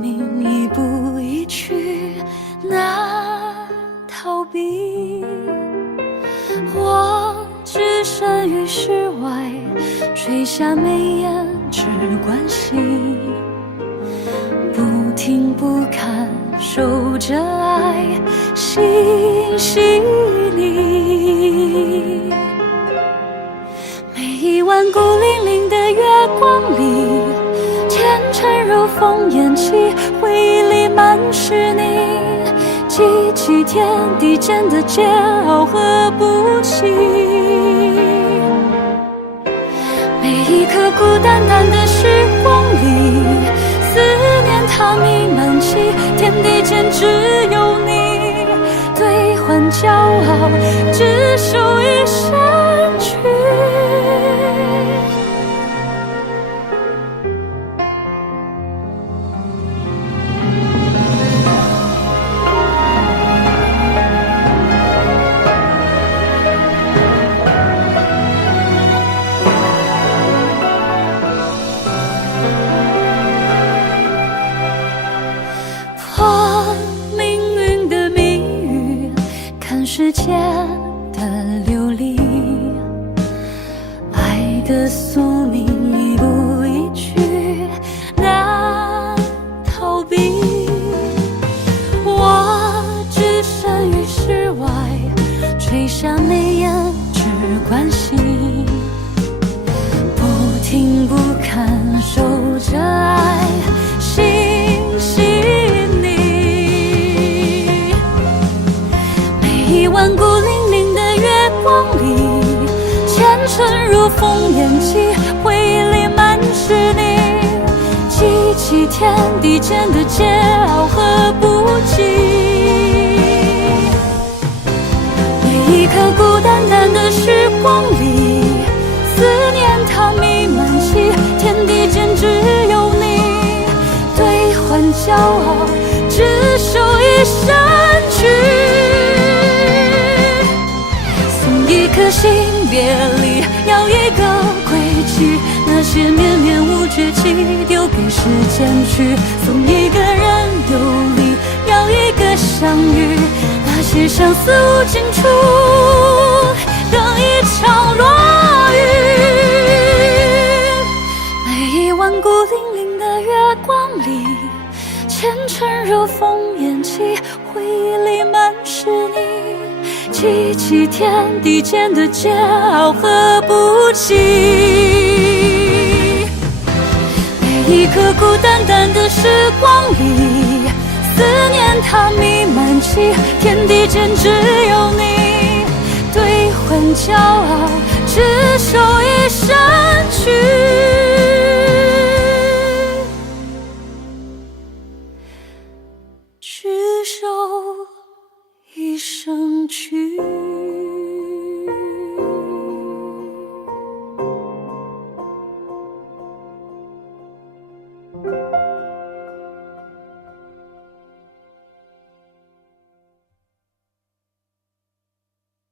命一步一趋难逃避。我置身于世外，垂下眉眼只关心，不听不看守着爱心细腻。每一晚孤零零的月光里，前尘如风烟起，回忆里满是你，记起天地间的煎熬和不弃。每一刻孤单单的时光里，思念它弥漫起，天地间只有你，兑换骄傲，只手一生去。世间的流离，爱的宿命一步一趋难逃避。我置身于世外，垂下眉眼只关心，不听不看守着爱心细腻。一晚孤零零的月光里，前尘如风烟起，回忆里满是你，记起天地间的煎熬和不羁。每一刻孤单单的时光里，思念它弥漫起，天地间只有你，兑换骄傲，只手一生去。一颗心别离，要一个归期，那些绵绵无绝期丢给时间去。送一个人游离，要一个相遇，那些相思无尽处，等一场落雨。每一晚孤零零的月光里，前尘如风烟起，回忆里满是你，记起天地间的煎熬和不羁。每一刻孤单单的时光里，思念它弥漫起，天地间只有你，兑换骄傲，只手一生去，只手一生去。